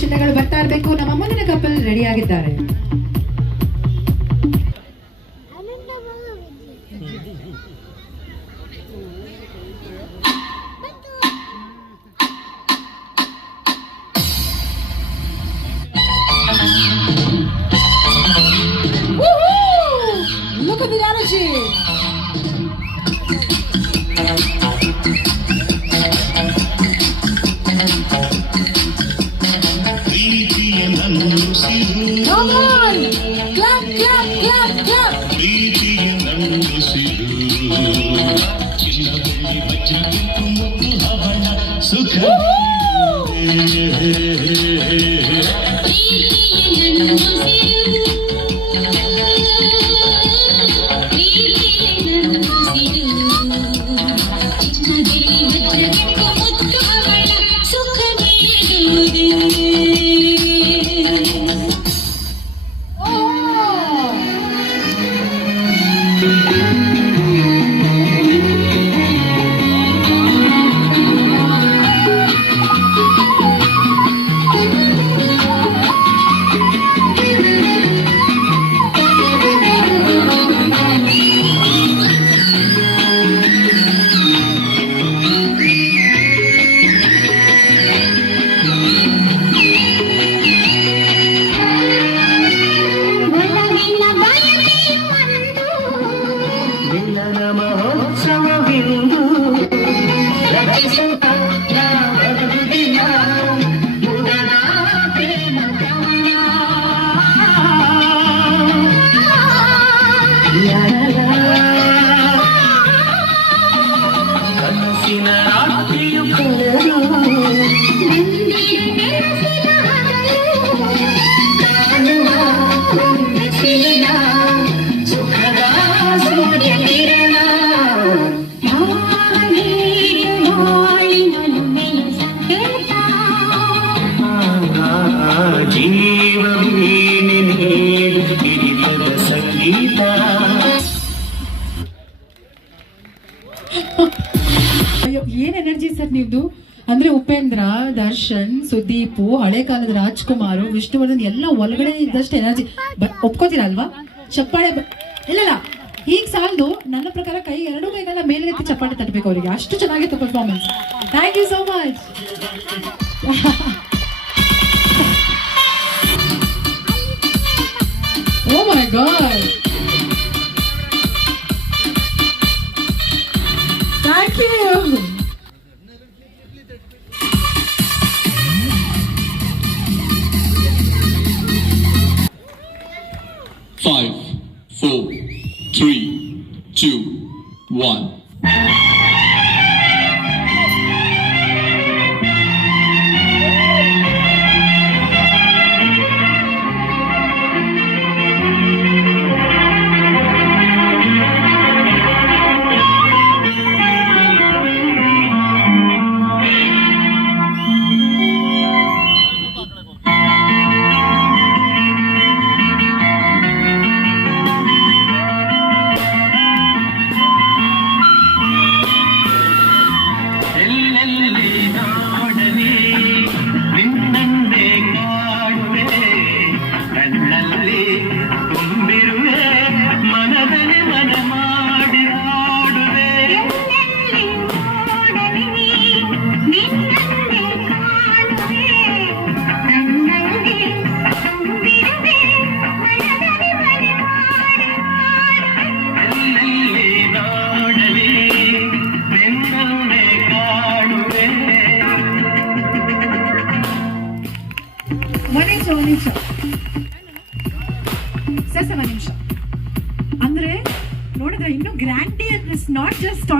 ಚಿನ್ನಗಳು ಬರ್ತಾ ಇರಬೇಕು. ನಮ್ಮ ಮುಂದಿನ ಕಪಲ್ ರೆಡಿ ಆಗಿದ್ದಾರೆ. Look at the energy. Come on! Clap, clap, clap, clap! ಅಯ್ಯೋ ಏನ್ ಎನರ್ಜಿ ಸರ್ ನಿಮ್ದು. ಅಂದ್ರೆ ಉಪೇಂದ್ರ, ದರ್ಶನ್, ಸುದೀಪ್, ಹಳೆ ಕಾಲದ ರಾಜ್ಕುಮಾರ್, ವಿಷ್ಣುವರ್ಧನ್ ಎಲ್ಲ ಒಳಗಡೆ ಇದ್ದಷ್ಟು ಎನರ್ಜಿ. ಒಪ್ಕೋತೀರಾ ಅಲ್ವಾ? ಚಪ್ಪಾಳೆ ಇಲ್ಲ ಈಗ ಸಾಲದು. ನನ್ನ ಪ್ರಕಾರ ಎರಡೂ ಕೈಗಳನ್ನ ಮೇಲೆತ್ತಿ ಚಪ್ಪಾಳೆ ತಟ್ಟಬೇಕು ಅವರಿಗೆ. ಅಷ್ಟು ಚೆನ್ನಾಗಿತ್ತು performance. Thank you so much. Oh my god, thank you. 5, 4, 3, 2, 1. ಒಂದು ನಿಮಿಷ ಅಂದ್ರೆ ನೋಡಿದ್ರೆ ಇನ್ನು ಗ್ರ್ಯಾಂಡಿ ನಾಟ್ ಜಸ್ಟ್